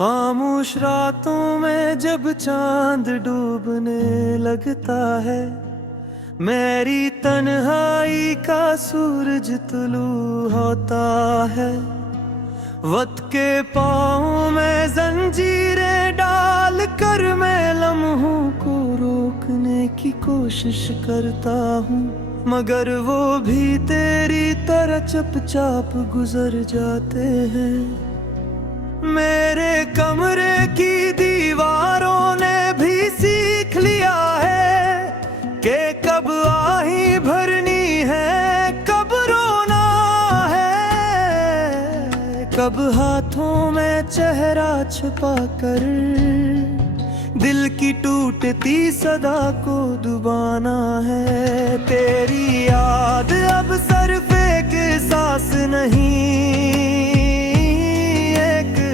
खामोश रातों में जब चांद डूबने लगता है, मेरी तन्हाई का सूरज तुलू होता है। वक्त के पाँव में जंजीरें डाल कर मैं लम्हों को रोकने की कोशिश करता हूँ, मगर वो भी तेरी तरह चुपचाप गुजर जाते हैं। मेरे कमरे की दीवारों ने भी सीख लिया है कि कब आही भरनी है, कब रोना है, कब हाथों में चेहरा छुपा कर दिल की टूटती सदा को दबाना है। तेरी याद अब सिर्फ एक सांस नहीं,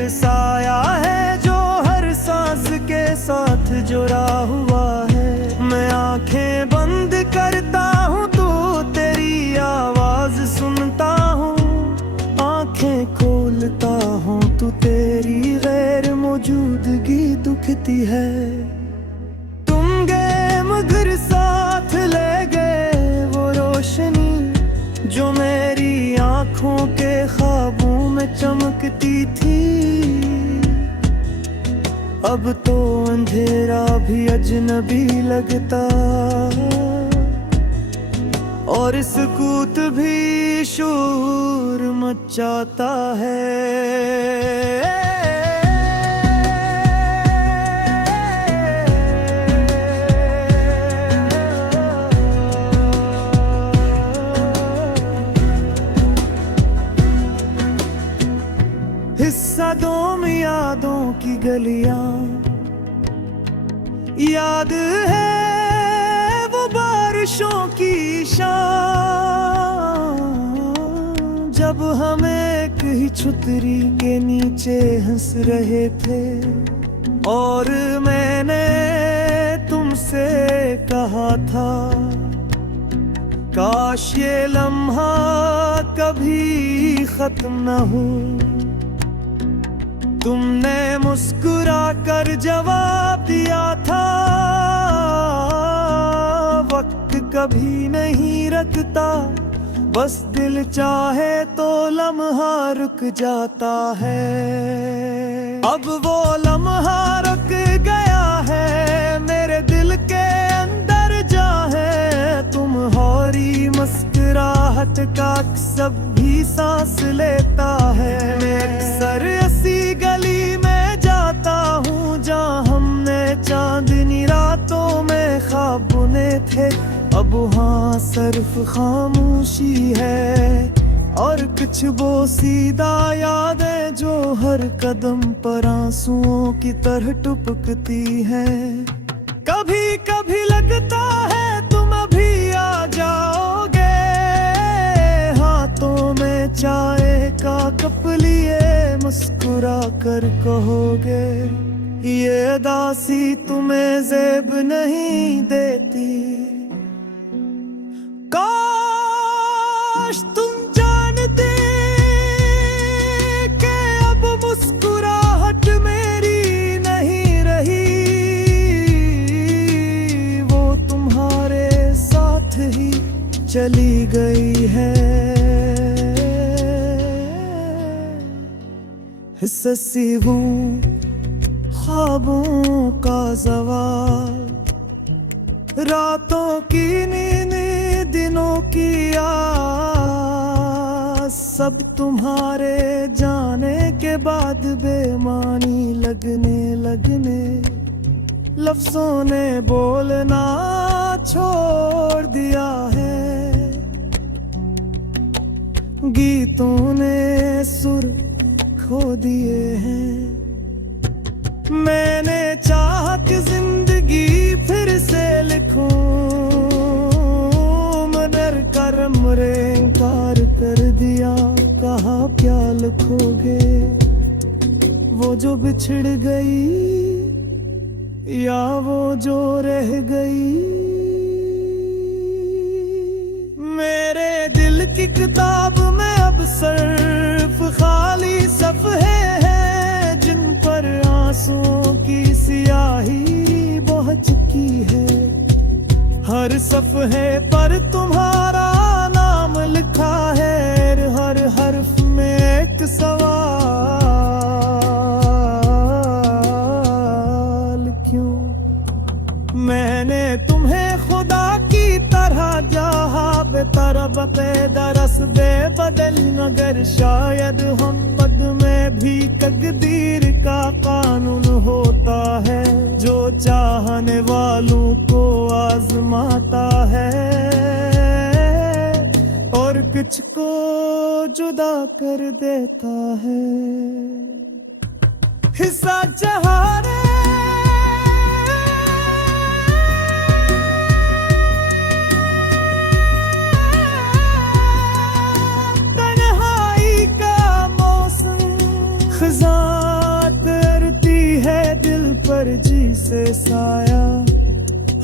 साया है जो हर सांस के साथ जुड़ा हुआ है। मैं आंखें बंद करता हूँ तो तेरी आवाज सुनता हूँ, आंखें खोलता हूँ तो तेरी गैर मौजूदगी दुखती है। तुम गए मगर साथ ले गए वो रोशनी जो मेरी आंखों के ख्वाबों में चमकती थी। अब तो अंधेरा भी अजनबी लगता और सुकूत भी शोर मचाता है। हिस्सा दो यादों की गलियां, याद है वो बारिशों की शाम जब हम एक ही छतरी के नीचे हंस रहे थे और मैंने तुमसे कहा था काश ये लम्हा कभी खत्म न हो। तुमने मुस्कुरा कर जवाब दिया था वक्त कभी नहीं रखता, बस दिल चाहे तो लम्हा रुक जाता है। अब वो लम्हा रुक गया है मेरे दिल के अंदर जा है। तुम्हारी मुस्कुराहट का सब भी सांस लेता है। मैं अक्सर ऐसी गली में जाता हूँ जहाँ हमने चांदनी रातों में ख्वाब बुने थे, अब वहाँ सिर्फ खामोशी है और कुछ बोसीदा यादें जो हर कदम पर आंसुओं की तरह टपकती हैं। कभी कभी लगता है तुम अभी आ जाओगे, हाथों में चाय का कप लिए मुस्कुरा कर कहोगे ये दासी तुम्हें ज़ेब नहीं देती। काश तुम जानते कि अब मुस्कुराहट मेरी नहीं रही, वो तुम्हारे साथ ही चली गई है। हिस्सी हूँ ख्वाबों का ज़वाल, रातों की नींद दिनों की आस, सब तुम्हारे जाने के बाद बेमानी लगने लफ्ज़ों ने बोलना छोड़ दिया है। गीतों ने सुर खो दिए हैं। मैंने चाहा कि जिंदगी फिर से लिखूं, मगर करम रे इनकार कर दिया। कहा क्या लिखोगे वो जो बिछड़ गई या वो जो रह गई। मेरे दिल की किताब में अब सिर्फ खाली सफ़हे हैं जिन पर स्याही बहुत चुकी है, हर सफ़हे पर तुम्हारा नाम लिखा है, हर हर्फ में एक सवाल क्यों। मैंने तुम्हें खुदा की तरह जहाँ बेतरब बेदरस बेबदल, मगर शायद हम पद में भी तकदीर का कानून होता है, जो चाहने वालों को आजमाता है और कुछ को जुदा कर देता है। हिस्सा जहारे खज़ां करती है दिल पर जी से साया,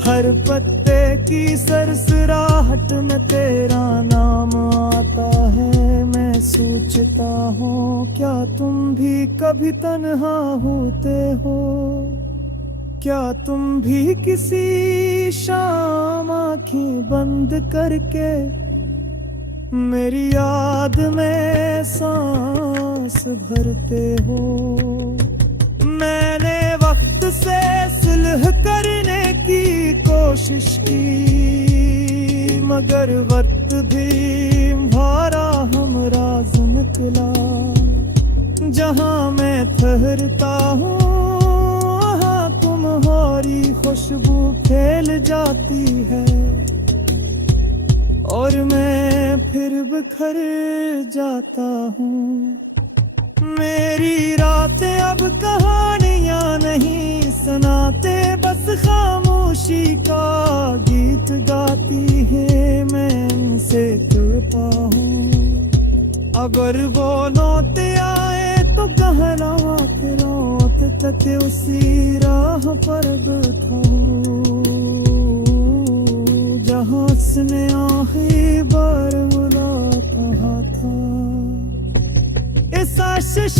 हर पत्ते की सरसराहट में तेरा नाम आता है। मैं सोचता हूँ क्या तुम भी कभी तन्हा होते हो, क्या तुम भी किसी शाम आँखें बंद करके मेरी याद में सांस भरते हो। मैंने वक्त से सुलह करने की कोशिश की, मगर वक्त भी भारा हमराज निकला। जहाँ मैं ठहरता हूँ वहाँ तुम्हारी खुशबू फैल जाती है, और मैं फिर बिखर जाता हूँ। मेरी रातें अब कहानियाँ नहीं सुनाते, बस खामोशी का गीत गाती है। मैं उनसे तड़पा हूँ, अगर वो लौटे आए तो गहरा के रोते तक उसी राह पर बैठा हूँ जहाँ उसने आखिरी बार मुलाकात था। इस आशीष